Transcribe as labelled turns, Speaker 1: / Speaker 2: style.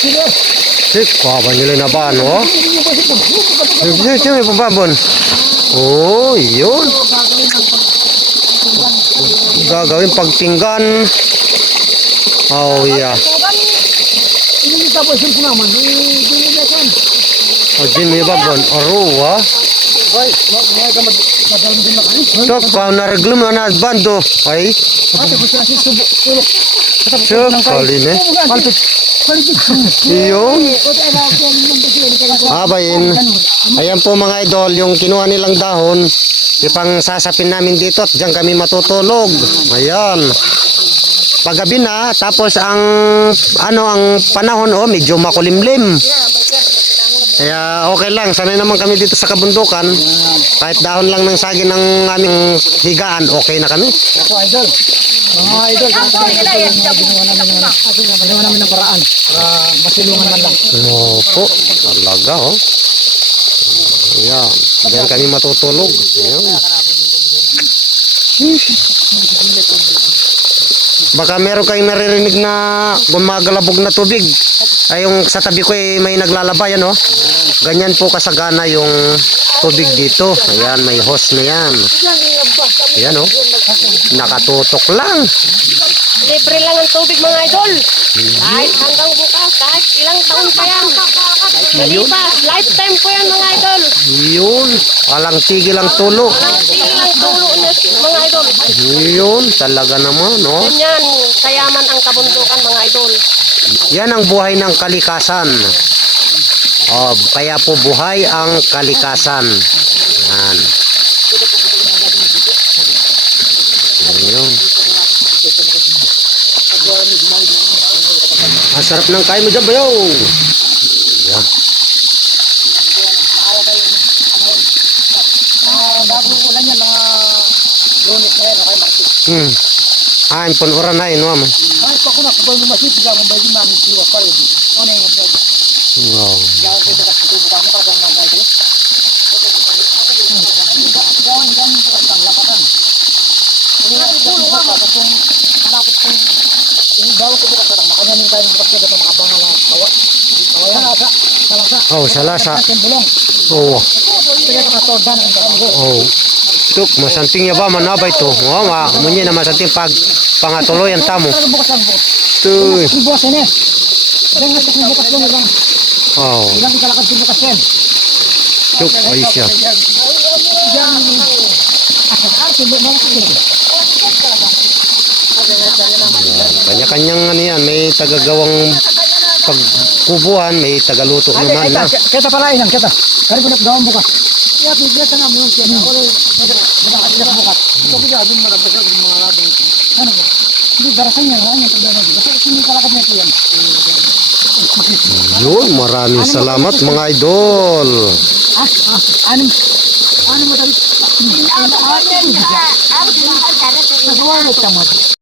Speaker 1: Sik, kawan nila na ba, no? Sik, sik, may pambabon. Oh, yun. Gagawin pagpinggan. Oh, yeah.
Speaker 2: Ini kita buat sempurna man. Ini ini kan.
Speaker 1: Ajin may babon.
Speaker 2: Kan.
Speaker 1: Tok, nareglum na na bando. Ay, sik, kali.
Speaker 2: Palpit.
Speaker 1: Yun. Abayin. Ayan po mga idol, yung kinuha nilang dahon, ipang sasapin namin dito at diyan kami matutulog. Ayan. Paggabi na, tapos ang ano ang panahon oh, medyo makulimlim. Kaya okay lang, sanay naman kami dito sa kabundukan. Kahit dahon lang ng saging ng aming higaan, okay na kami.
Speaker 2: Ako idol. Mga idol, kung tayo ito yung mga ginawa namin ng ginawa namin ng paraan para masilungan man lang.
Speaker 1: Opo, talaga oh. Ayan, diyan kami matutulog. Ayan. Baka meron kayong naririnig na gumagalabog na tubig. Ay sa tabi ko eh, may naglalaba yan oh. Ganyan po kasagana yung tubig dito. Ayan, may hose na yan. Ayan oh. Nakatutok lang.
Speaker 3: Libre lang ang tubig mga idol. Kahit hanggang bukas, kahit ilang taon pa yan. Malipas, lifetime po yan mga idol.
Speaker 1: Yun. Walang tigil ang tulo.
Speaker 3: Walang tigil ang tulo niya mga idol.
Speaker 1: Yun, talaga naman oh.
Speaker 3: Ganyan, kayaman ang kabundukan mga idol.
Speaker 1: Yan ang buhay ng kalikasan. Oh, kaya po buhay ang kalikasan. Yan. Ayun. Ang sarap ng kain mo dyan, bayaw. Yan.
Speaker 2: Bago ulan yan, mga lunes na yan, okay, market.
Speaker 1: Hmm. Ah, impon oran na yun, ma'am.
Speaker 2: Kahit pa ko na, kabay mo masip, bigla mo bayin namin siwa pa rin. Ano yung mga
Speaker 1: Wow.
Speaker 2: Gawin kayo bukas tubo ka mo, parang nagay kayo. Gawin, gawin bukas ang lapatan. Ano yung tulo ka? Tapos yung malapit kong Inibawa ko bukas parang makanyamin tayo bukas kaya baka makabangal na kawa. Kawayan. Salasa. Salasa.
Speaker 1: Oh, salasa. Oh. Oh. Tuk, masanting ya ba manabay to? Oh, ma, munyi na masanting pag pangatuloy ang tamo. Tuy.
Speaker 2: Bukas yan eh. Ilang natak ng bukas lang ilang.
Speaker 1: Oh.
Speaker 2: Ilang ikalakad sa bukas yan.
Speaker 1: Tuk, ay siya. Kanya-kanyang ano yan, may tagagawang pagkubuhan, may tagaluto
Speaker 2: Ate,
Speaker 1: naman na.
Speaker 2: kita, kita pala ilang, kita. Kari pinap gawang bukas. Ya, bigla ka nga mo yung kaya. Ako rin, nakakasya bukas. Ito ko dyan, yung marabasa, yung mga labang ito. Ano ba? Hindi, darasan niya, ano yung problema dito? Kasi hindi kalakad niya ito yan.
Speaker 1: Yun, maraming salamat mga idol.
Speaker 2: Ah, ah, anim. Anim mo tayo. Ano mo tayo? Nagawa mo tama.